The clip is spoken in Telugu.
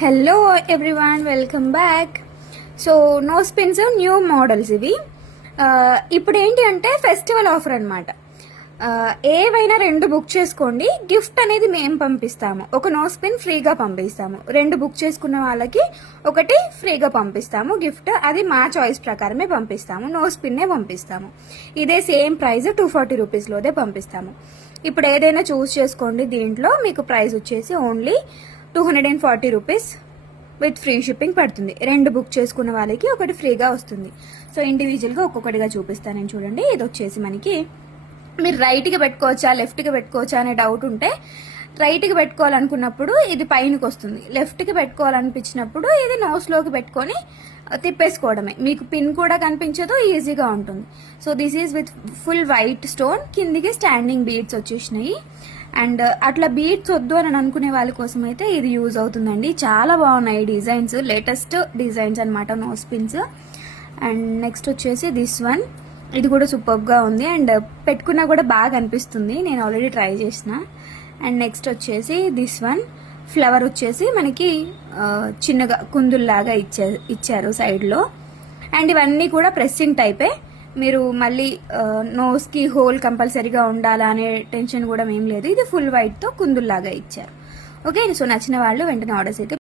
Hello everyone, welcome back. So nose pins new models ఇవి. ఇప్పుడు ఏంటి అంటే ఫెస్టివల్ ఆఫర్ అనమాట. ఏవైనా 2 బుక్ చేసుకోండి, గిఫ్ట్ అనేది మేము పంపిస్తాము. ఒక నోస్ పిన్ ఫ్రీగా పంపిస్తాము. 2 బుక్ చేసుకున్న వాళ్ళకి ఒకటి ఫ్రీగా పంపిస్తాము గిఫ్ట్. అది మా చాయిస్ ప్రకారమే పంపిస్తాము. నోస్ పిన్నే పంపిస్తాము. ఇదే సేమ్ ప్రైస్ 240 రూపీస్లోదే పంపిస్తాము. ఇప్పుడు ఏదైనా చూస్ చేసుకోండి. దీంట్లో మీకు ప్రైస్ వచ్చేసి only 240 rupees with free shipping పడుతుంది. 2 బుక్ చేసుకున్న వాళ్ళకి ఒకటి ఫ్రీగా వస్తుంది. సో ఇండివిజువల్గా ఒక్కొక్కటిగా చూపిస్తాను నేను. చూడండి, ఇది వచ్చేసి మనకి మీరు రైట్కి పెట్టుకోవచ్చా లెఫ్ట్కి పెట్టుకోవచ్చా అనే డౌట్ ఉంటే, రైట్కి పెట్టుకోవాలనుకున్నప్పుడు ఇది పైనకి వస్తుంది, లెఫ్ట్కి పెట్టుకోవాలనిపించినప్పుడు ఇది నోస్లోకి పెట్టుకొని తిప్పేసుకోవడమే. మీకు పిన్ కూడా కనిపించదు, ఈజీగా ఉంటుంది. So this is with full white stone, కిందికి స్టాండింగ్ బీడ్స్ వచ్చేసినాయి. అండ్ అట్లా బీడ్స్ వద్దు అని అనుకునే వాళ్ళ కోసం అయితే ఇది యూజ్ అవుతుందండి. చాలా బాగున్నాయి డిజైన్స్, లేటెస్ట్ డిజైన్స్ అనమాట నోస్ పిన్స్. అండ్ నెక్స్ట్ వచ్చేసి దిస్ వన్, ఇది కూడా సూపర్గా ఉంది అండ్ పెట్టుకున్నా కూడా బాగా అనిపిస్తుంది. నేను ఆల్రెడీ ట్రై చేసిన. అండ్ నెక్స్ట్ వచ్చేసి దిస్ వన్, ఫ్లవర్ వచ్చేసి మనకి చిన్నగా కుందుల్లాగా ఇచ్చారు సైడ్లో. అండ్ ఇవన్నీ కూడా ప్రెస్సింగ్ టైపే. మీరు మళ్ళీ నోస్కి హోల్ కంపల్సరీగా ఉండాలా అనే టెన్షన్ కూడా ఏం లేదు. ఇది ఫుల్ వైట్తో కుందుల్లాగా ఇచ్చారు. ఓకే, సో నచ్చిన వాళ్ళు వెంటనే ఆర్డర్స్ అయితే